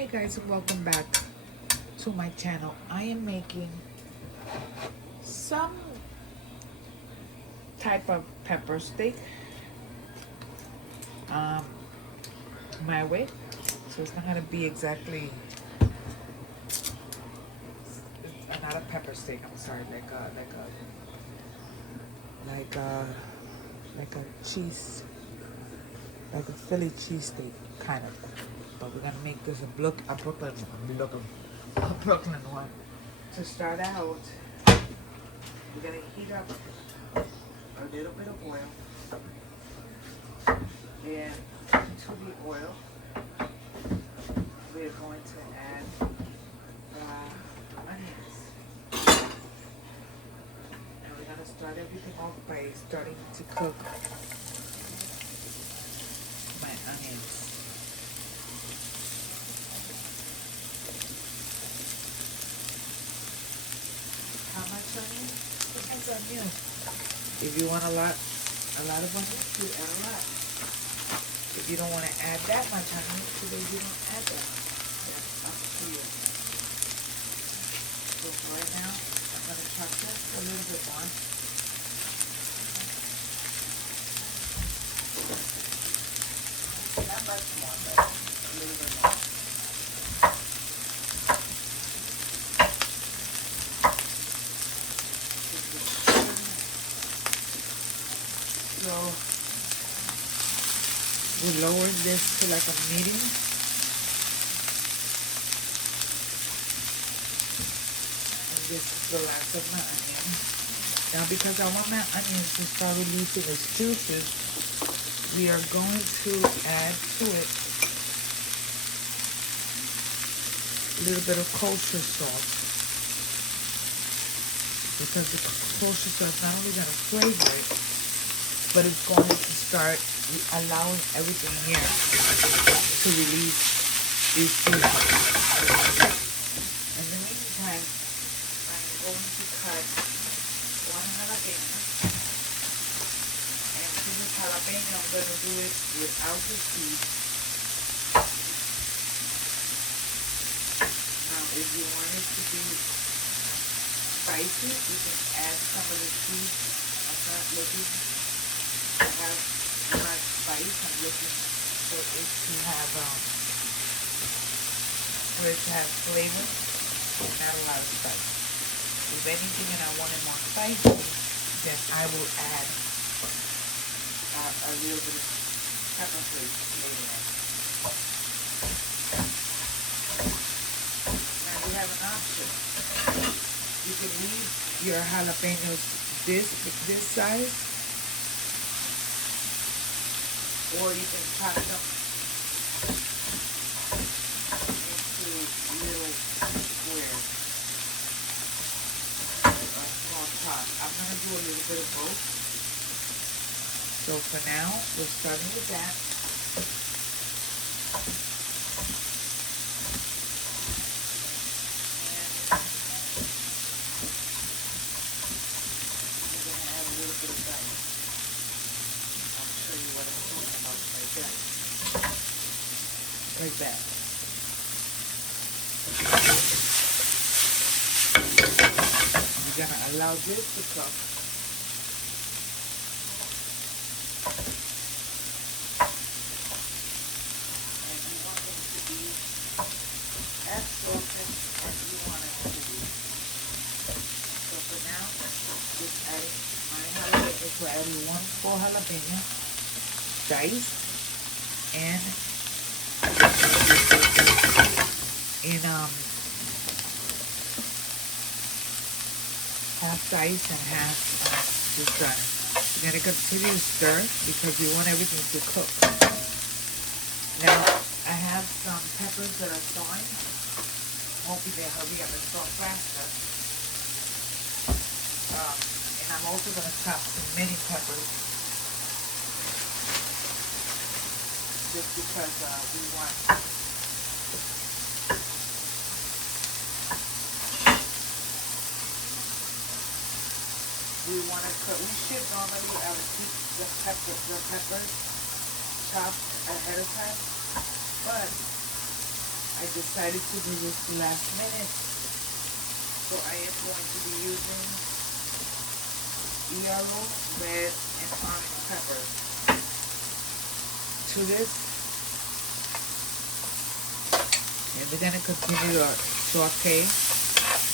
Hey guys, and welcome back to my channel. I am making some type of pepper steak um, my way. So it's not gonna be exactly not a pepper steak. I'm sorry, like a cheese, like a Philly cheese steak kind of. But we're gonna make this a Brooklyn one. To start out, we're gonna heat up a little bit of oil, and into the oil, we're going to add onions, and we're gonna start everything off by starting to cook my onions. How much onion? Depends on you. If you want a lot of onions, you add a lot. If you don't want to add that much onions, then you don't add that much. That's up to you. So for right now, I'm going to chop just a little bit more. Not much more, but a little bit more. So we lower this to like a medium. And this is the last of my onion. Now because I want my onions to start releasing its juices, we are going to add to it a little bit of kosher salt. Because the kosher salt is not only going to flavor it, but it's going to start allowing everything here to release these juices. In the meantime, I'm going to cut one jalapeno. And to this jalapeno, I'm going to do it without the seeds. Now, if you want it to be spicy, you can add some of the seeds. I'm not looking to have much spice. I'm looking for it to have flavor, but not a lot of spice. If anything, and I want it more spicy, then I will add a little bit of pepper flakes later on. Now you have an option. You can leave your jalapenos this size, or you can cut them into little squares, or small chops. I'm going to do a little bit of both. So for now, we're starting with that. And we're going to add a little bit of garlic. I'll show you what I'm talking about like that. Like that. We're going to allow this to cook. And you want them to be as soft as you want it to be. So for now, just adding my jalapenos. We're adding 1 full jalapeno, diced, and in half diced and half just done. You're gonna continue to stir because you want everything to cook. Now I have some peppers that are thawing. Hopefully they hurry up and thaw faster. And I'm also gonna chop some mini peppers just because we want to cook. We should normally keep the peppers chopped ahead of time, but I I decided to do this last minute. So I am going to be using yellow, red, and orange pepper. To this, and we're going to continue to saute,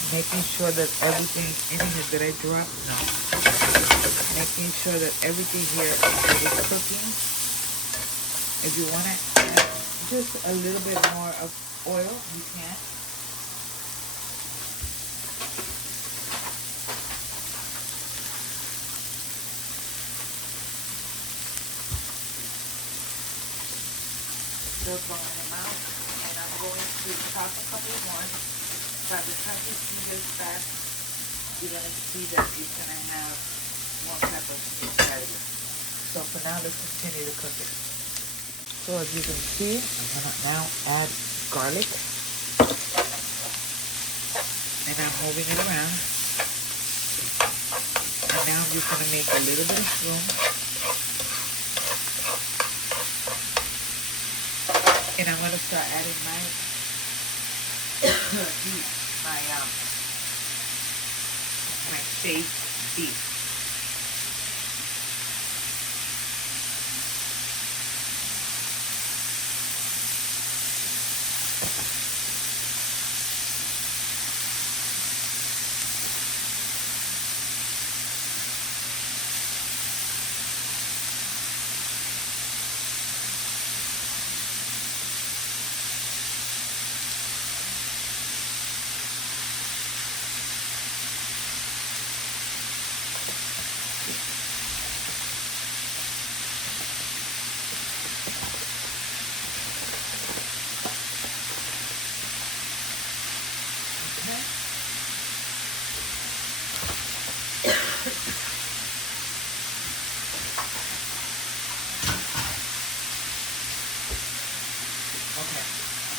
making sure that everything in here that I dropped, no, making sure that everything here is cooking. If you want to add just a little bit more of oil, you can. Still throwing them out, and I'm going to toss a couple more. By the time you see this back, you're going to see that it's going to have more peppers inside of it. So for now, let's continue to cook it. So as you can see, I'm going to now add garlic. And I'm moving it around. And now I'm just going to make a little bit of room. And I'm going to start adding my beef, my shaved beef.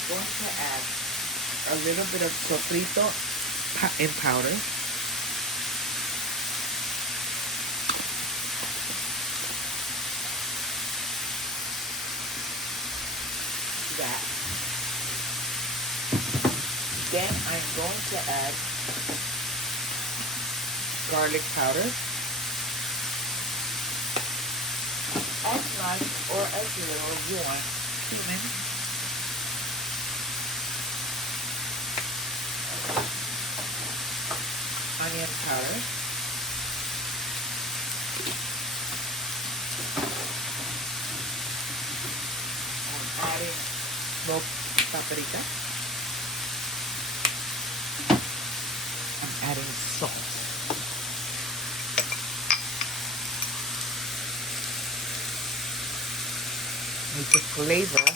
Going to add a little bit of sofrito in powder. That. Then I'm going to add garlic powder. As much or as little as you want. Cumin. Onion powder, I'm adding smoked paprika, I'm adding salt, need to flavor,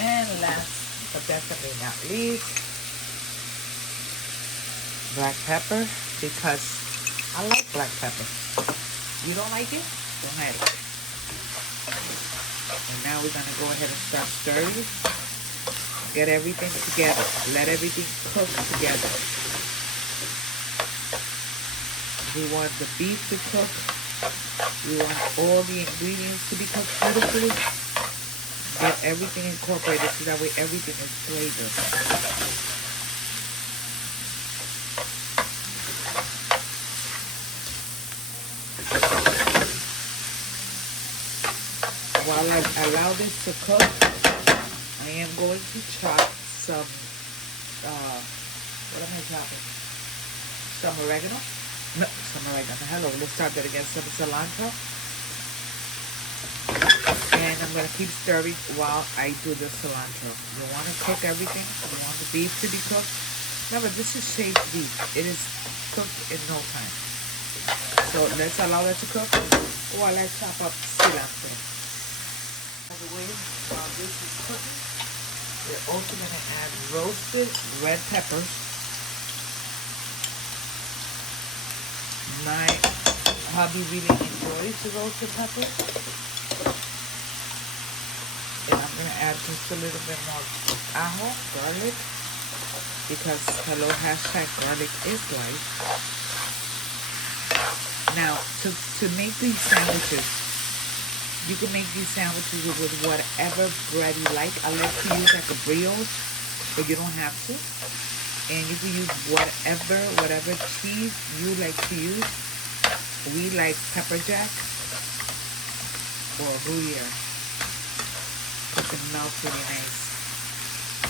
and last but definitely not least, black pepper, because I like black pepper. You don't like it? Don't add it. And now we're going to go ahead and start stirring. Get everything together. Let everything cook together. We want the beef to cook. We want all the ingredients to be cooked beautifully. Get everything incorporated so that way everything is flavored. While I allow this to cook, I am going to chop some, what am I chopping? Some oregano? No, some oregano. Hello, let's start that again. Some cilantro. And I'm going to keep stirring while I do the cilantro. You want to cook everything. You want the beef to be cooked. Remember, this is shaved beef. It is cooked in no time. So let's allow that to cook while I chop up cilantro. By the way, while this is cooking, we're also going to add roasted red peppers. My hubby really enjoys the roasted peppers. And I'm going to add just a little bit more ajo, garlic, because hello, hashtag garlic is life. Now, to make these sandwiches, You can make these sandwiches with whatever bread you like. I like to use like a brioche, but you don't have to. And you can use whatever cheese you like to use. We like pepper jack or Gruyere. It melts really nice.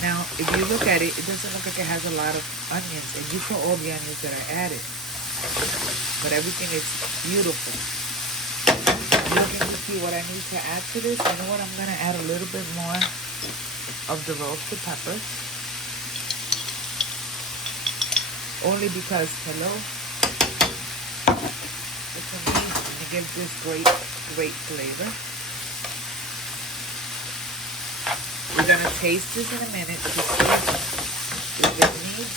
Now, if you look at it, it doesn't look like it has a lot of onions, and you saw all the onions that are added. But everything is beautiful. I'm looking to see what I need to add to this. You know what? I'm going to add a little bit more of the roasted peppers. Only because, hello, it's amazing. It gives this great flavor. We're going to taste this in a minute to see if it needs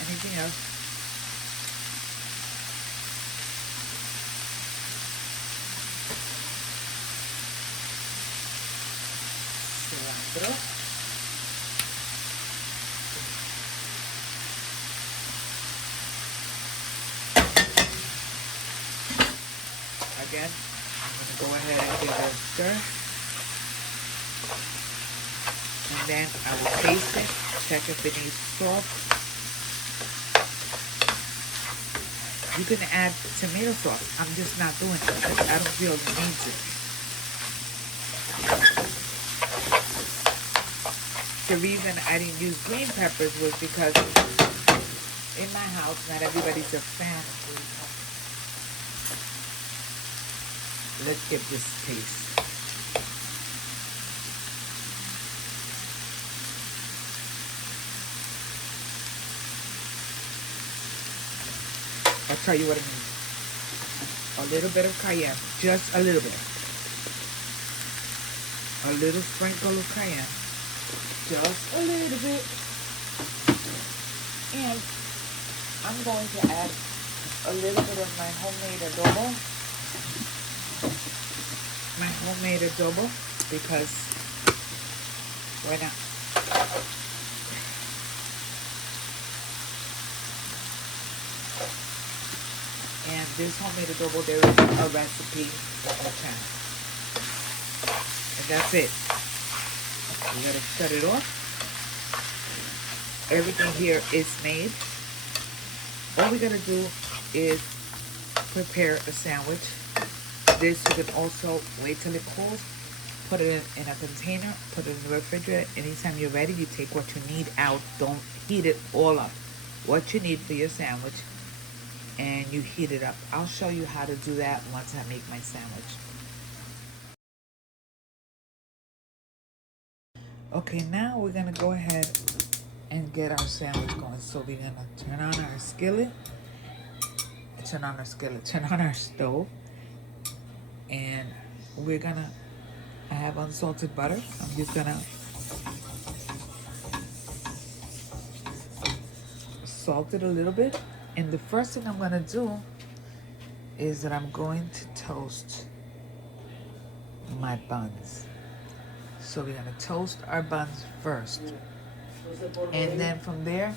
anything else. Cilantro. Again, I'm going to go ahead and give it a stir. And then I will taste it, check if it needs salt. You can add tomato sauce. I'm just not doing it because I don't feel it needs it. The reason I didn't use green peppers was because in my house, not everybody's a fan of green peppers. Let's get this taste. I'll tell you what it means. A little bit of cayenne. Just a little bit. A little sprinkle of cayenne. Just a little bit. And I'm going to add a little bit of my homemade adobo. My homemade adobo. Because why not? And this homemade adobo, there is a recipe on the channel. And that's it. We gotta shut it off. Everything here is made. All we gotta do is prepare a sandwich. This you can also wait till it cools. Put it in a container. Put it in the refrigerator. Anytime you're ready, you take what you need out. Don't heat it all up. What you need for your sandwich. And you heat it up. I'll show you how to do that once I make my sandwich. Okay, now we're gonna go ahead and get our sandwich going. So we're gonna turn on our skillet, turn on our stove, and we're gonna, I have unsalted butter. I'm just gonna salt it a little bit. And the first thing I'm gonna do is that I'm going to toast my buns. So we're gonna toast our buns first. And then from there,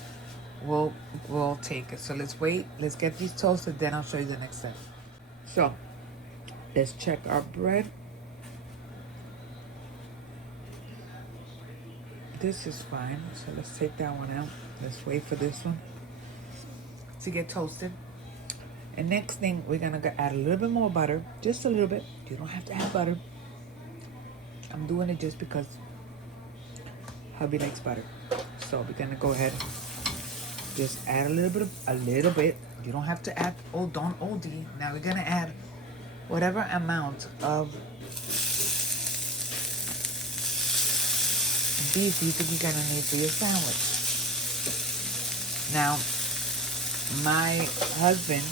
we'll take it. So let's wait, let's get these toasted, then I'll show you the next step. So, let's check our bread. This is fine, so let's take that one out. Let's wait for this one to get toasted. And next thing, we're gonna add a little bit more butter, just a little bit. You don't have to add butter. I'm doing it just because hubby likes butter. So we're gonna go ahead, just add a little bit. You don't have to add, oh, don't OD. Now we're gonna add whatever amount of beef you think you're gonna need for your sandwich. Now, my husband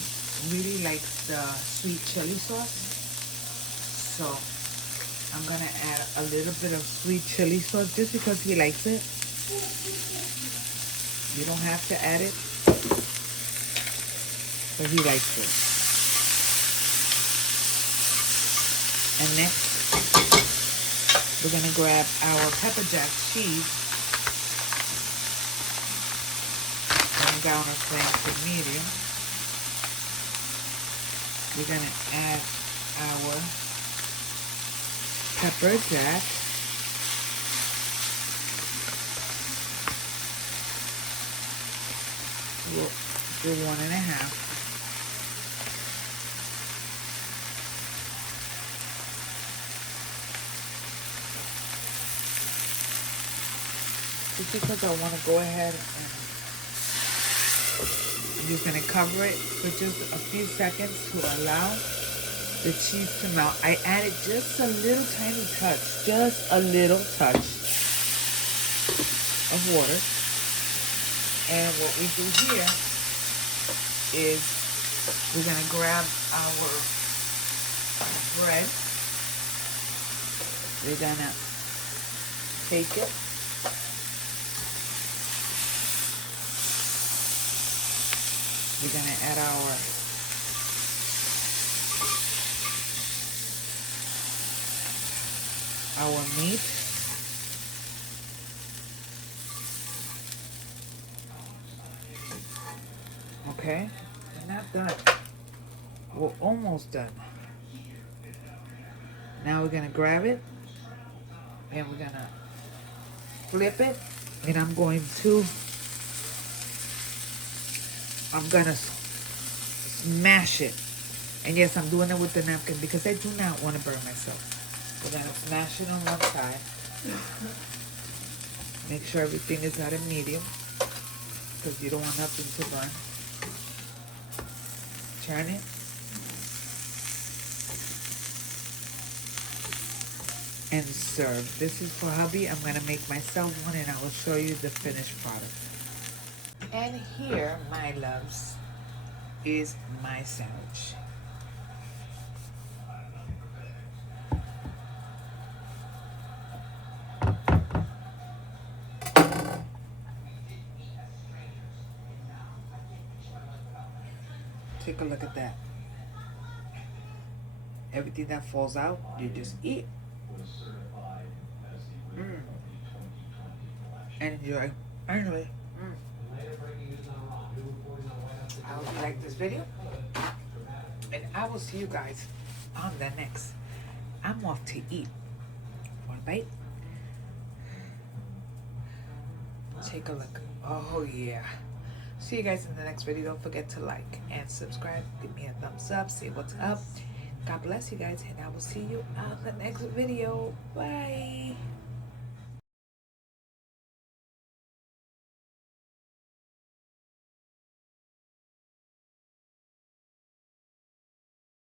really likes the sweet chili sauce, so I'm gonna add a little bit of sweet chili sauce just because he likes it. You don't have to add it, but he likes it. And next, we're gonna grab our pepper jack cheese, turn down our flame to medium. We're gonna add our pepper jack. We'll do 1.5. Just because I want to go ahead and I'm just going to cover it for just a few seconds to allow the cheese to melt. I added just a little tiny touch, just a little touch of water. And what we do here is we're going to grab our bread. We're going to take it. We're going to add our meat. Okay, we're not done. We're almost done. Now we're going to grab it and we're going to flip it, and I'm going to smash it. And yes, I'm doing it with the napkin because I do not want to burn myself. We're going to smash it on one side. Make sure everything is at a medium because you don't want nothing to burn. Turn it. And serve. This is for hubby. I'm going to make myself one and I will show you the finished product. And here, my loves, is my sandwich. Take a look at that. Everything that falls out, you just eat. And enjoy. Anyway. I hope you like this video. And I will see you guys on the next. I'm off to eat. One bite. Take a look. Oh yeah. See you guys in the next video. Don't forget to like and subscribe. Give me a thumbs up. Say what's up. God bless you guys. And I will see you on the next video. Bye.